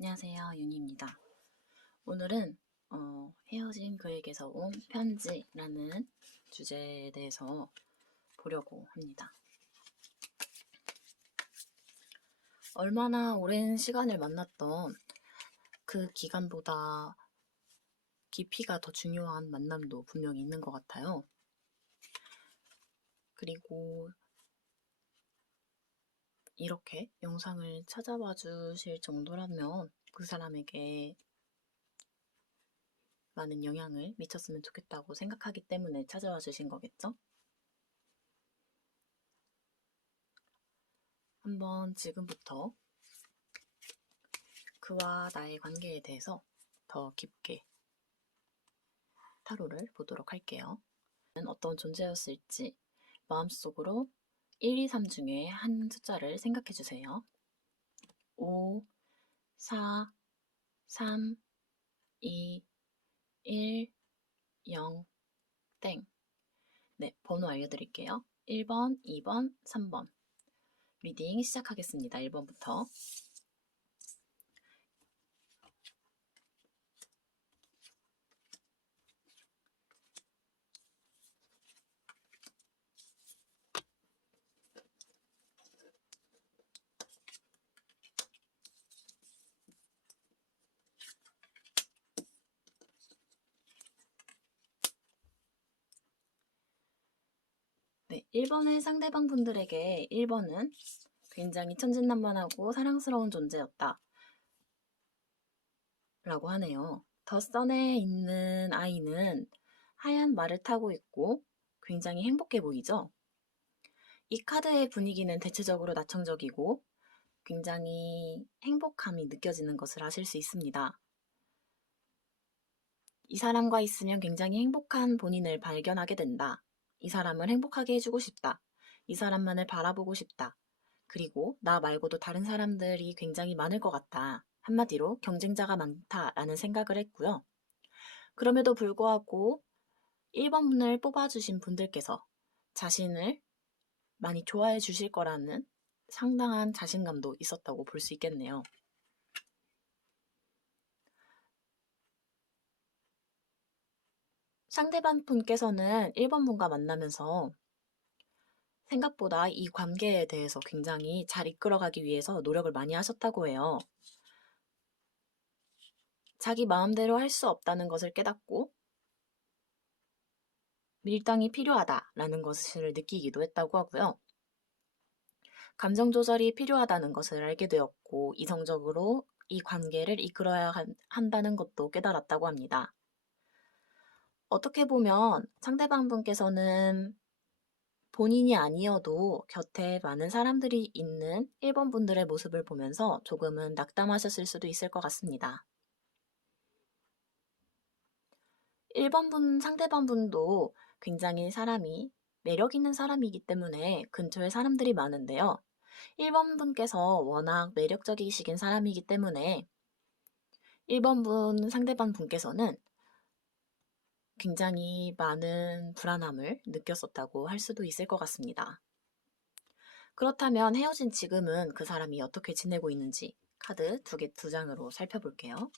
안녕하세요, 윤희입니다. 오늘은 헤어진 그에게서 온 편지라는 주제에 대해서 보려고 합니다. 얼마나 오랜 시간을 만났던 그 기간보다 깊이가 더 중요한 만남도 분명히 있는 것 같아요. 그리고 이렇게 영상을 찾아봐 주실 정도라면 그 사람에게 많은 영향을 미쳤으면 좋겠다고 생각하기 때문에 찾아와 주신 거겠죠? 한번 지금부터 그와 나의 관계에 대해서 더 깊게 타로를 보도록 할게요. 어떤 존재였을지 마음속으로 1, 2, 3 중에 한 숫자를 생각해 주세요. 5, 4, 3, 2, 1, 0, 땡. 네, 번호 알려드릴게요. 1번, 2번, 3번. 리딩 시작하겠습니다. 1번부터. 네, 1번의 상대방 분들에게 1번은 굉장히 천진난만하고 사랑스러운 존재였다 라고 하네요. 더 선에 있는 아이는 하얀 말을 타고 있고 굉장히 행복해 보이죠? 이 카드의 분위기는 대체적으로 낙천적이고 굉장히 행복함이 느껴지는 것을 아실 수 있습니다. 이 사람과 있으면 굉장히 행복한 본인을 발견하게 된다. 이 사람을 행복하게 해주고 싶다. 이 사람만을 바라보고 싶다. 그리고 나 말고도 다른 사람들이 굉장히 많을 것 같다. 한마디로 경쟁자가 많다라는 생각을 했고요. 그럼에도 불구하고 1번 분을 뽑아주신 분들께서 자신을 많이 좋아해 주실 거라는 상당한 자신감도 있었다고 볼 수 있겠네요. 상대방 분께서는 1번 분과 만나면서 생각보다 이 관계에 대해서 굉장히 잘 이끌어가기 위해서 노력을 많이 하셨다고 해요. 자기 마음대로 할 수 없다는 것을 깨닫고 밀당이 필요하다라는 것을 느끼기도 했다고 하고요. 감정 조절이 필요하다는 것을 알게 되었고 이성적으로 이 관계를 이끌어야 한다는 것도 깨달았다고 합니다. 어떻게 보면 상대방 분께서는 본인이 아니어도 곁에 많은 사람들이 있는 1번 분들의 모습을 보면서 조금은 낙담하셨을 수도 있을 것 같습니다. 1번 분 상대방 분도 굉장히 사람이 매력 있는 사람이기 때문에 근처에 사람들이 많은데요. 1번 분께서 워낙 매력적이시긴 사람이기 때문에 1번 분 상대방 분께서는 굉장히 많은 불안함을 느꼈었다고 할 수도 있을 것 같습니다. 그렇다면 헤어진 지금은 그 사람이 어떻게 지내고 있는지 카드 두 장으로 살펴볼게요.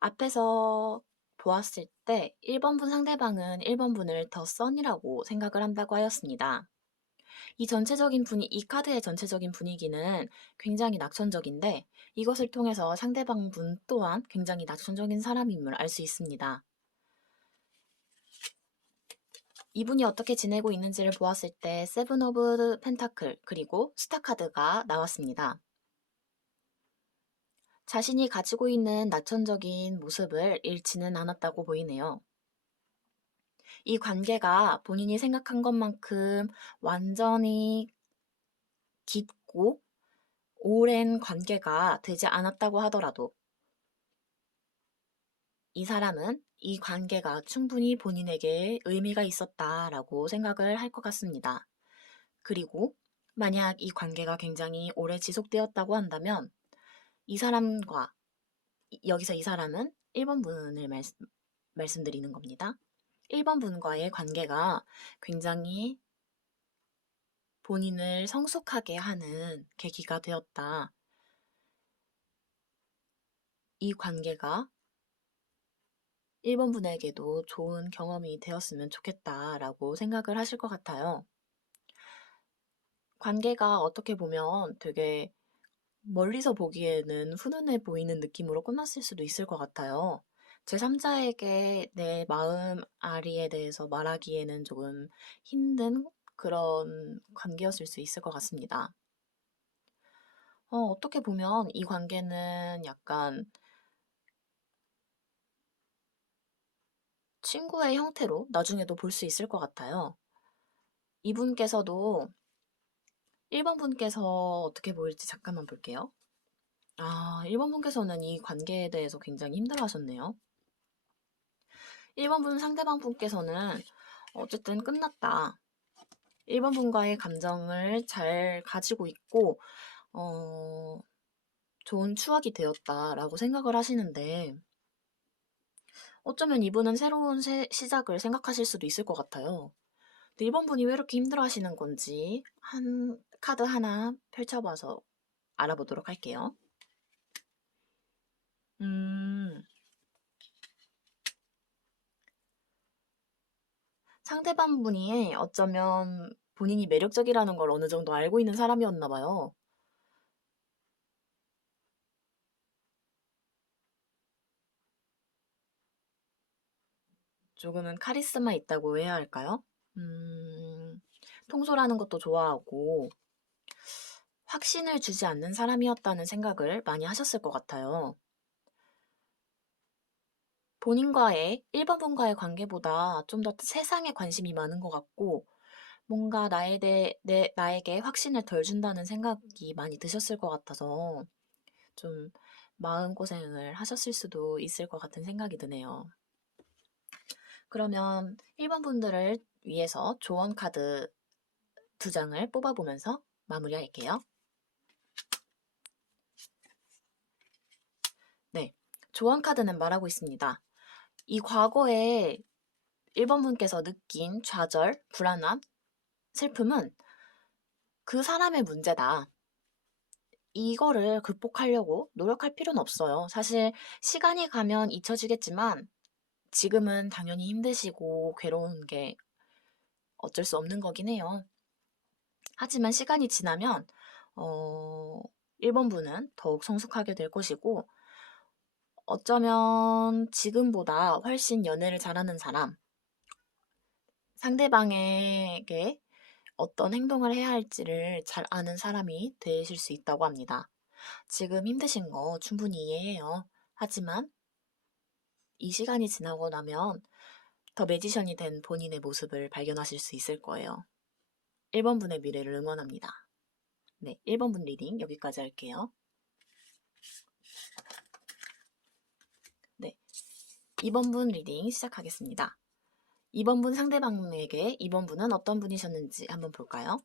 앞에서 보았을 때 1번 분 상대방은 1번 분을 더 선이라고 생각을 한다고 하였습니다. 이 카드의 전체적인 분위기는 굉장히 낙천적인데 이것을 통해서 상대방 분 또한 굉장히 낙천적인 사람임을 알 수 있습니다. 이분이 어떻게 지내고 있는지를 보았을 때 세븐 오브 펜타클 그리고 스타 카드가 나왔습니다. 자신이 가지고 있는 낙천적인 모습을 잃지는 않았다고 보이네요. 이 관계가 본인이 생각한 것만큼 완전히 깊고 오랜 관계가 되지 않았다고 하더라도 이 사람은 이 관계가 충분히 본인에게 의미가 있었다라고 생각을 할 것 같습니다. 그리고 만약 이 관계가 굉장히 오래 지속되었다고 한다면 여기서 이 사람은 1번 분을 말씀드리는 겁니다. 1번 분과의 관계가 굉장히 본인을 성숙하게 하는 계기가 되었다. 이 관계가 1번 분에게도 좋은 경험이 되었으면 좋겠다라고 생각을 하실 것 같아요. 관계가 어떻게 보면 되게 멀리서 보기에는 훈훈해 보이는 느낌으로 끝났을 수도 있을 것 같아요. 제3자에게 내 마음 아리에 대해서 말하기에는 조금 힘든 그런 관계였을 수 있을 것 같습니다. 어떻게 보면 이 관계는 약간 친구의 형태로 나중에도 볼 수 있을 것 같아요. 이분께서도 1번 분께서 어떻게 보일지 잠깐만 볼게요. 1번 분께서는 이 관계에 대해서 굉장히 힘들어 하셨네요. 1번 분 상대방 분께서는 어쨌든 끝났다. 1번 분과의 감정을 잘 가지고 있고, 좋은 추억이 되었다라고 생각을 하시는데, 어쩌면 이분은 새로운 시작을 생각하실 수도 있을 것 같아요. 근데 1번 분이 왜 이렇게 힘들어 하시는 건지 한 카드 하나 펼쳐봐서 알아보도록 할게요. 음, 상대방 분이 어쩌면 본인이 매력적이라는 걸 어느 정도 알고 있는 사람이었나 봐요. 조금은 카리스마 있다고 해야 할까요? 음, 통솔하는 것도 좋아하고 확신을 주지 않는 사람이었다는 생각을 많이 하셨을 것 같아요. 본인과의 1번 분과의 관계보다 좀 더 세상에 관심이 많은 것 같고 뭔가 나에게 확신을 덜 준다는 생각이 많이 드셨을 것 같아서 좀 마음고생을 하셨을 수도 있을 것 같은 생각이 드네요. 그러면 1번 분들을 위해서 조언 카드 2장을 뽑아보면서 마무리할게요. 네, 조언 카드는 말하고 있습니다. 이 과거에 1번 분께서 느낀 좌절, 불안함, 슬픔은 그 사람의 문제다. 이거를 극복하려고 노력할 필요는 없어요. 사실 시간이 가면 잊혀지겠지만 지금은 당연히 힘드시고 괴로운 게 어쩔 수 없는 거긴 해요. 하지만 시간이 지나면 어, 1번 분은 더욱 성숙하게 될 것이고 어쩌면 지금보다 훨씬 연애를 잘하는 사람, 상대방에게 어떤 행동을 해야 할지를 잘 아는 사람이 되실 수 있다고 합니다. 지금 힘드신 거 충분히 이해해요. 하지만 이 시간이 지나고 나면 더 매지션이 된 본인의 모습을 발견하실 수 있을 거예요. 1번 분의 미래를 응원합니다. 네, 1번 분 리딩 여기까지 할게요. 네, 2번 분 리딩 시작하겠습니다. 2번 분 상대방에게 2번 분은 어떤 분이셨는지 한번 볼까요?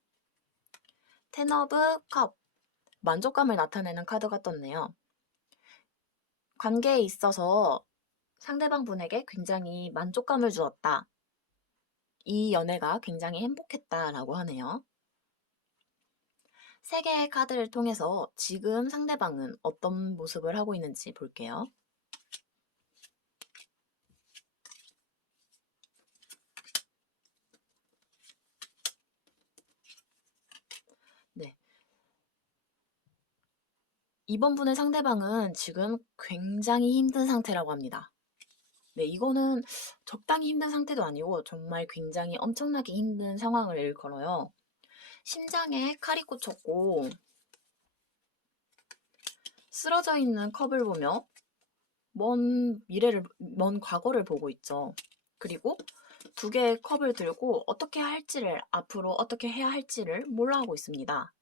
텐 오브 컵, 만족감을 나타내는 카드가 떴네요. 관계에 있어서 상대방 분에게 굉장히 만족감을 주었다. 이 연애가 굉장히 행복했다라고 하네요. 세 개의 카드를 통해서 지금 상대방은 어떤 모습을 하고 있는지 볼게요. 네. 2번 분의 상대방은 지금 굉장히 힘든 상태라고 합니다. 네, 이거는 적당히 힘든 상태도 아니고 정말 굉장히 엄청나게 힘든 상황을 일컬어요. 심장에 칼이 꽂혔고 쓰러져 있는 컵을 보며 먼 과거를 보고 있죠. 그리고 두 개의 컵을 들고 앞으로 어떻게 해야 할지를 몰라하고 있습니다.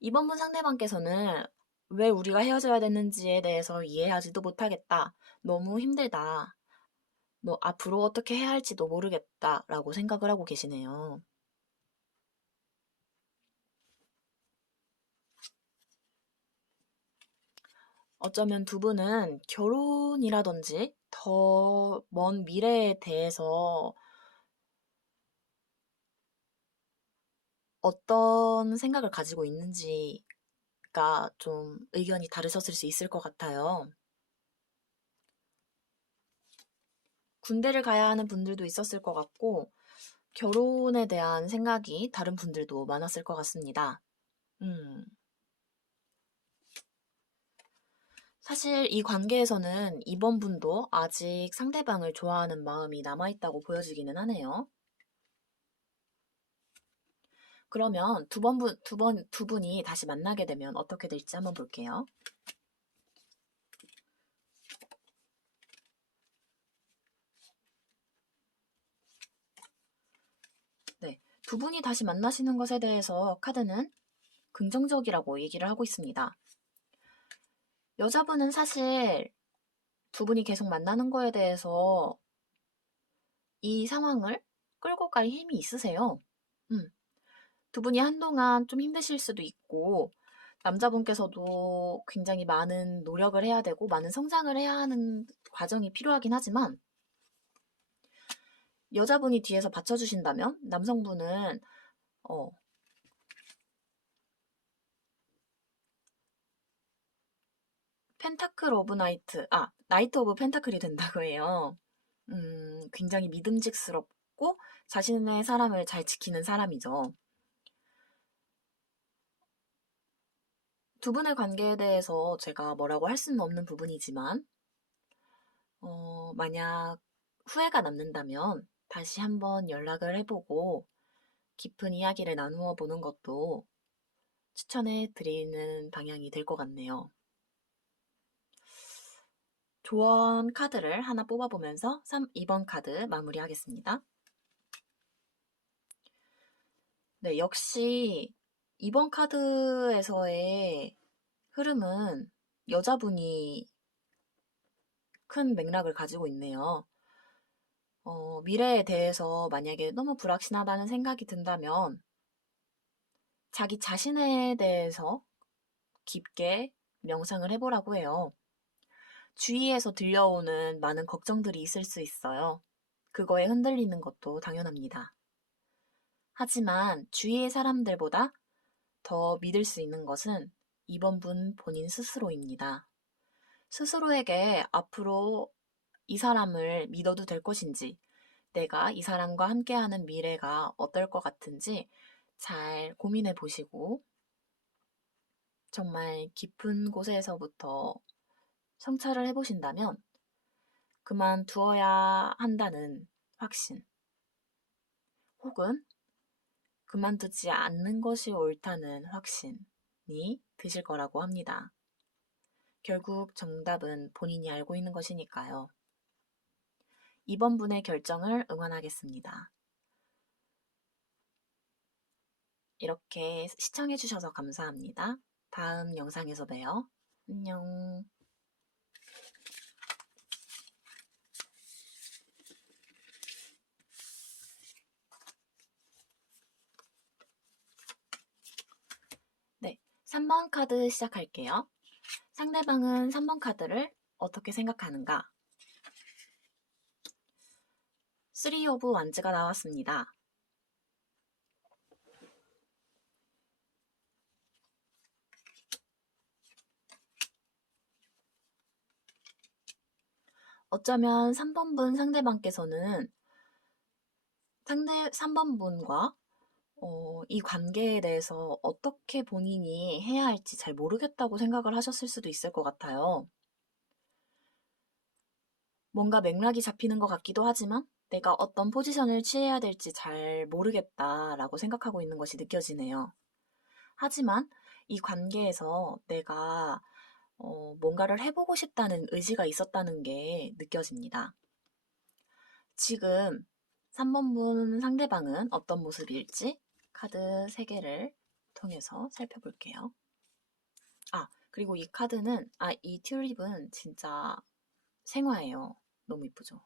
이번 분 상대방께서는 왜 우리가 헤어져야 됐는지에 대해서 이해하지도 못하겠다. 너무 힘들다. 너 앞으로 어떻게 해야 할지도 모르겠다. 라고 생각을 하고 계시네요. 어쩌면 두 분은 결혼이라든지 더 먼 미래에 대해서 어떤 생각을 가지고 있는지가 좀 의견이 다르셨을 수 있을 것 같아요. 군대를 가야 하는 분들도 있었을 것 같고, 결혼에 대한 생각이 다른 분들도 많았을 것 같습니다. 음, 사실 이 관계에서는 이번 분도 아직 상대방을 좋아하는 마음이 남아있다고 보여지기는 하네요. 그러면 두 분이 다시 만나게 되면 어떻게 될지 한번 볼게요. 네. 두 분이 다시 만나시는 것에 대해서 카드는 긍정적이라고 얘기를 하고 있습니다. 여자분은 사실 두 분이 계속 만나는 거에 대해서 이 상황을 끌고 갈 힘이 있으세요. 음. 두 분이 한동안 좀 힘드실 수도 있고, 남자분께서도 굉장히 많은 노력을 해야 되고, 많은 성장을 해야 하는 과정이 필요하긴 하지만, 여자분이 뒤에서 받쳐주신다면, 남성분은, 어, 펜타클 오브 나이트, 나이트 오브 펜타클이 된다고 해요. 굉장히 믿음직스럽고, 자신의 사람을 잘 지키는 사람이죠. 두 분의 관계에 대해서 제가 뭐라고 할 수는 없는 부분이지만, 만약 후회가 남는다면 다시 한번 연락을 해보고 깊은 이야기를 나누어 보는 것도 추천해 드리는 방향이 될 것 같네요. 조언 카드를 하나 뽑아보면서 2번 카드 마무리하겠습니다. 네, 역시 2번 카드에서의 흐름은 여자분이 큰 맥락을 가지고 있네요. 미래에 대해서 만약에 너무 불확실하다는 생각이 든다면 자기 자신에 대해서 깊게 명상을 해보라고 해요. 주위에서 들려오는 많은 걱정들이 있을 수 있어요. 그거에 흔들리는 것도 당연합니다. 하지만 주위의 사람들보다 더 믿을 수 있는 것은 이번 분 본인 스스로입니다. 스스로에게 앞으로 이 사람을 믿어도 될 것인지, 내가 이 사람과 함께하는 미래가 어떨 것 같은지 잘 고민해 보시고, 정말 깊은 곳에서부터 성찰을 해보신다면 그만두어야 한다는 확신, 혹은 그만두지 않는 것이 옳다는 확신이 드실 거라고 합니다. 결국 정답은 본인이 알고 있는 것이니까요. 이번 분의 결정을 응원하겠습니다. 이렇게 시청해주셔서 감사합니다. 다음 영상에서 봬요. 안녕. 네, 3번 카드 시작할게요. 상대방은 3번 카드를 어떻게 생각하는가? 3 오브 완즈가 나왔습니다. 어쩌면 3번분 상대방께서는 3번분과 이 관계에 대해서 어떻게 본인이 해야 할지 잘 모르겠다고 생각을 하셨을 수도 있을 것 같아요. 뭔가 맥락이 잡히는 것 같기도 하지만 내가 어떤 포지션을 취해야 될지 잘 모르겠다라고 생각하고 있는 것이 느껴지네요. 하지만 이 관계에서 내가 뭔가를 해보고 싶다는 의지가 있었다는 게 느껴집니다. 지금 3번분 상대방은 어떤 모습일지 카드 3개를 통해서 살펴볼게요. 그리고 이 카드는, 이 튤립은 진짜 생화예요. 너무 이쁘죠?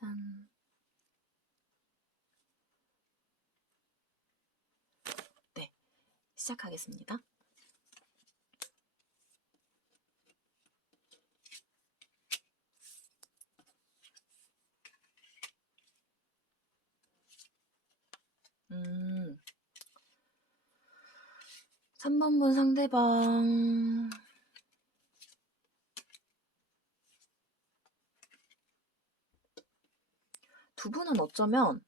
짠. 네, 시작하겠습니다. 3번분 상대방 두 분은 어쩌면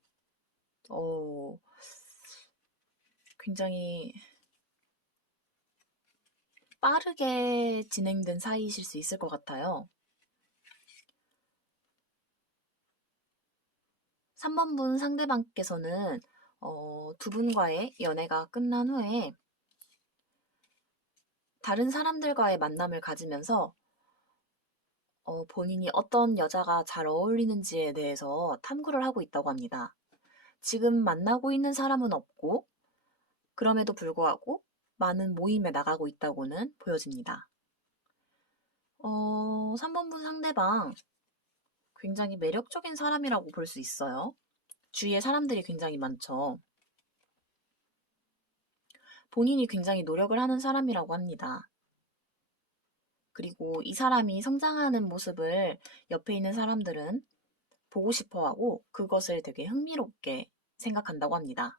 굉장히 빠르게 진행된 사이이실 수 있을 것 같아요. 3번분 상대방께서는 두 분과의 연애가 끝난 후에 다른 사람들과의 만남을 가지면서 본인이 어떤 여자가 잘 어울리는지에 대해서 탐구를 하고 있다고 합니다. 지금 만나고 있는 사람은 없고 그럼에도 불구하고 많은 모임에 나가고 있다고는 보여집니다. 3번분 상대방 굉장히 매력적인 사람이라고 볼 수 있어요. 주위에 사람들이 굉장히 많죠. 본인이 굉장히 노력을 하는 사람이라고 합니다. 그리고 이 사람이 성장하는 모습을 옆에 있는 사람들은 보고 싶어 하고 그것을 되게 흥미롭게 생각한다고 합니다.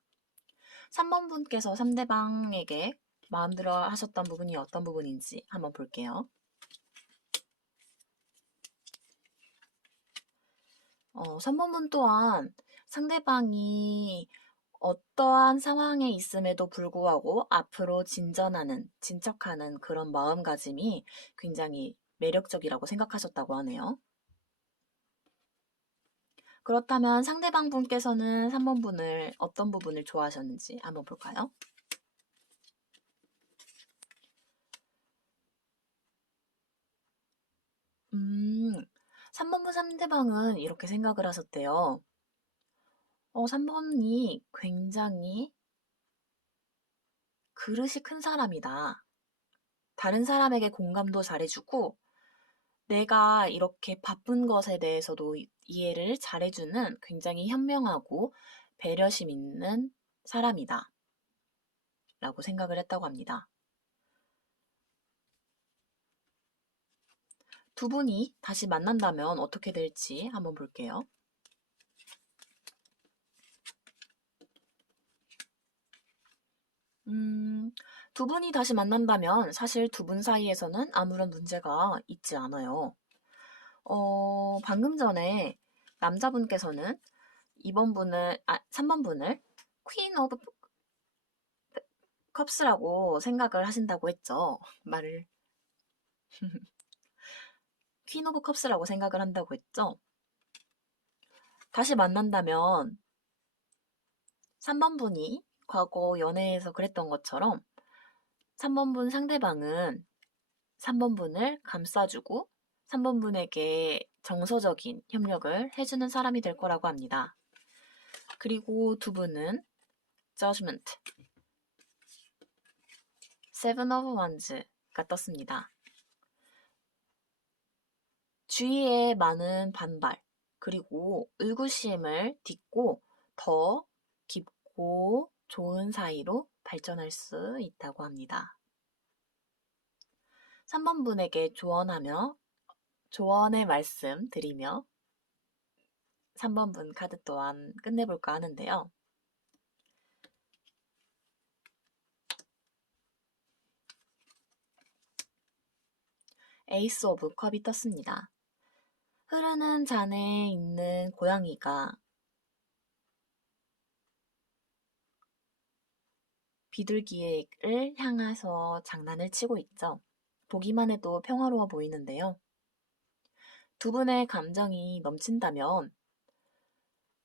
3번분께서 상대방에게 마음들어 하셨던 부분이 어떤 부분인지 한번 볼게요. 3번분 또한 상대방이 어떠한 상황에 있음에도 불구하고 앞으로 진척하는 그런 마음가짐이 굉장히 매력적이라고 생각하셨다고 하네요. 그렇다면 상대방 분께서는 3번분을 어떤 부분을 좋아하셨는지 한번 볼까요? 3번분 상대방은 이렇게 생각을 하셨대요. 3번이 굉장히 그릇이 큰 사람이다. 다른 사람에게 공감도 잘해주고 내가 이렇게 바쁜 것에 대해서도 이해를 잘해주는 굉장히 현명하고 배려심 있는 사람이다. 라고 생각을 했다고 합니다. 두 분이 다시 만난다면 어떻게 될지 한번 볼게요. 두 분이 다시 만난다면 사실 두 분 사이에서는 아무런 문제가 있지 않아요. 방금 전에 남자분께서는 3번 분을 퀸 오브 컵스라고 생각을 하신다고 했죠. 퀸 오브 컵스라고 생각을 한다고 했죠. 다시 만난다면 3번 분이 과거 연애에서 그랬던 것처럼 3번 분 상대방은 3번 분을 감싸주고 3번 분에게 정서적인 협력을 해주는 사람이 될 거라고 합니다. 그리고 두 분은 Judgment, Seven of Wands가 떴습니다. 주위에 많은 반발, 그리고 의구심을 딛고 더 깊고 좋은 사이로 발전할 수 있다고 합니다. 3번 분에게 조언의 말씀 드리며 3번 분 카드 또한 끝내볼까 하는데요. 에이스 오브 컵이 떴습니다. 흐르는 잔에 있는 고양이가 비둘기를 향해서 장난을 치고 있죠. 보기만 해도 평화로워 보이는데요. 두 분의 감정이 넘친다면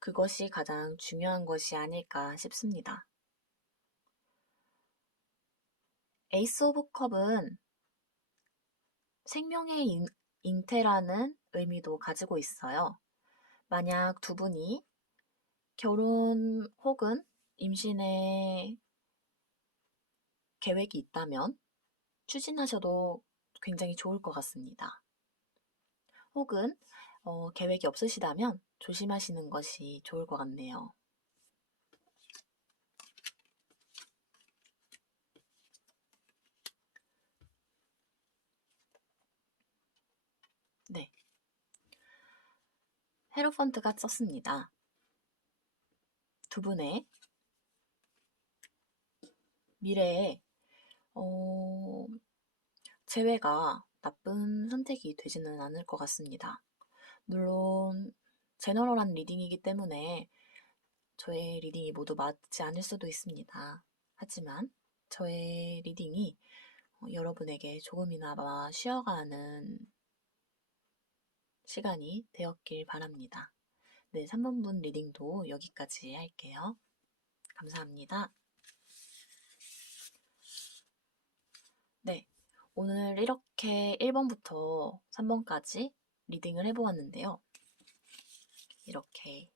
그것이 가장 중요한 것이 아닐까 싶습니다. 에이스 오브 컵은 생명의 잉태라는 의미도 가지고 있어요. 만약 두 분이 결혼 혹은 임신의 계획이 있다면 추진하셔도 굉장히 좋을 것 같습니다. 혹은 계획이 없으시다면 조심하시는 것이 좋을 것 같네요. 네. 헤로펀트가 썼습니다. 두 분의 미래에 어, 재회가 나쁜 선택이 되지는 않을 것 같습니다. 물론 제너럴한 리딩이기 때문에 저의 리딩이 모두 맞지 않을 수도 있습니다. 하지만 저의 리딩이 여러분에게 조금이나마 쉬어가는 시간이 되었길 바랍니다. 네, 3번분 리딩도 여기까지 할게요. 감사합니다. 네, 오늘 이렇게 1번부터 3번까지 리딩을 해보았는데요. 이렇게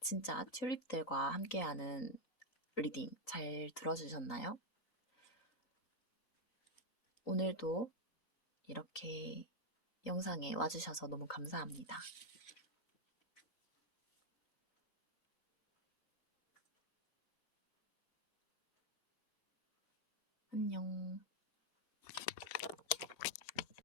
진짜 튤립들과 함께하는 리딩 잘 들어주셨나요? 오늘도 이렇게 영상에 와주셔서 너무 감사합니다. 안녕.